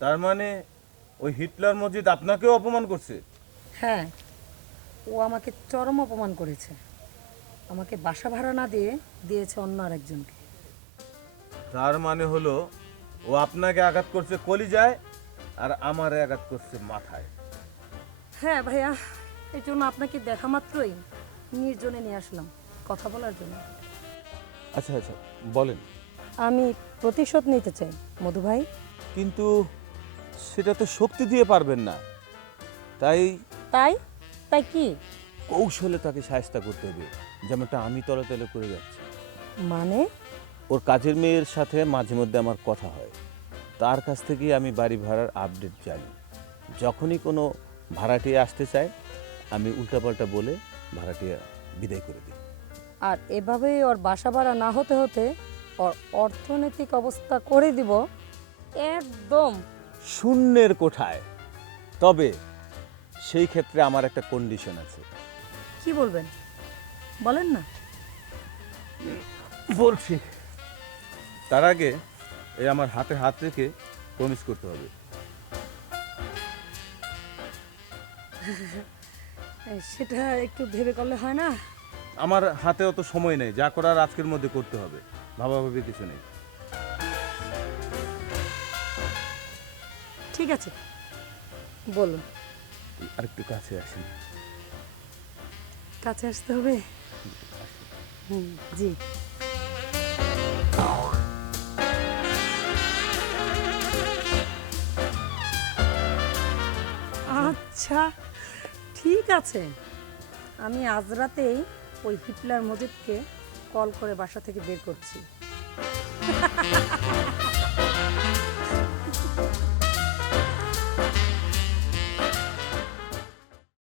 তার মানে ওই হিটলার মজিদ আপনাকেও অপমান করছে? হ্যাঁ, ও আমাকে চরম অপমান করেছে। আমাকে বাসা ভাড়া না দিয়ে দিয়েছে অন্য আরেকজনকে। তার মানে হলো ও আপনাকে আঘাত করছে কলিজায় আর আমারে আঘাত করছে মাথায়। হ্যাঁ ভাইয়া, এই জন্য আপনাকে দেখা মাত্রই নির্জনে নিয়ে আসলাম কথা বলার জন্য। আচ্ছা আচ্ছা, বলেন। আমি প্রতিশোধ নিতে চাই মধু ভাই। কিন্তু সেটা তো শক্তি দিয়ে পারবেন না, তাই তাই তাই কি? কৌশলে তাকে সাহায্য করতে হবে, যেমনটা আমি তলে তলে করে যাচ্ছি। মানে? ওর কাজের মেয়ের সাথে মাঝে মধ্যে আমার কথা হয়, তার কাছ থেকেই আমি বাড়ি ভাড়ার আপডেট জানি। যখনই কোনো ভাড়াটিয়া আসতে চায় আমি উল্টাপাল্টা বলে ভাড়াটিয়া বিদায় করে দিই। আর এভাবেই ওর বাসা ভাড়া না হতে হতে ওর অর্থনৈতিক অবস্থা করে দিব একদম শূন্যের কোঠায়। তবে সেই ক্ষেত্রে আমার একটা কন্ডিশন আছে। কি বলবেন, বলেন না। বলছি, তার আগে এই আমার হাতে হাত রেখে প্রমিস করতে হবে। সেটা একটু ভেবে করলে হয় না? আমার হাতে অত সময় নেই, যা করার আজকের মধ্যে করতে হবে, ভাবাভাবি কিছু নেই। ঠিক আছে, বলুন। আরেকটু কাছে আসেন। কাছে আসতে হবে? জি। আচ্ছা, ঠিক আছে। আমি আজ রাতেই ওই হিটলার মজিদকে কল করে বাসা থেকে বের করছি।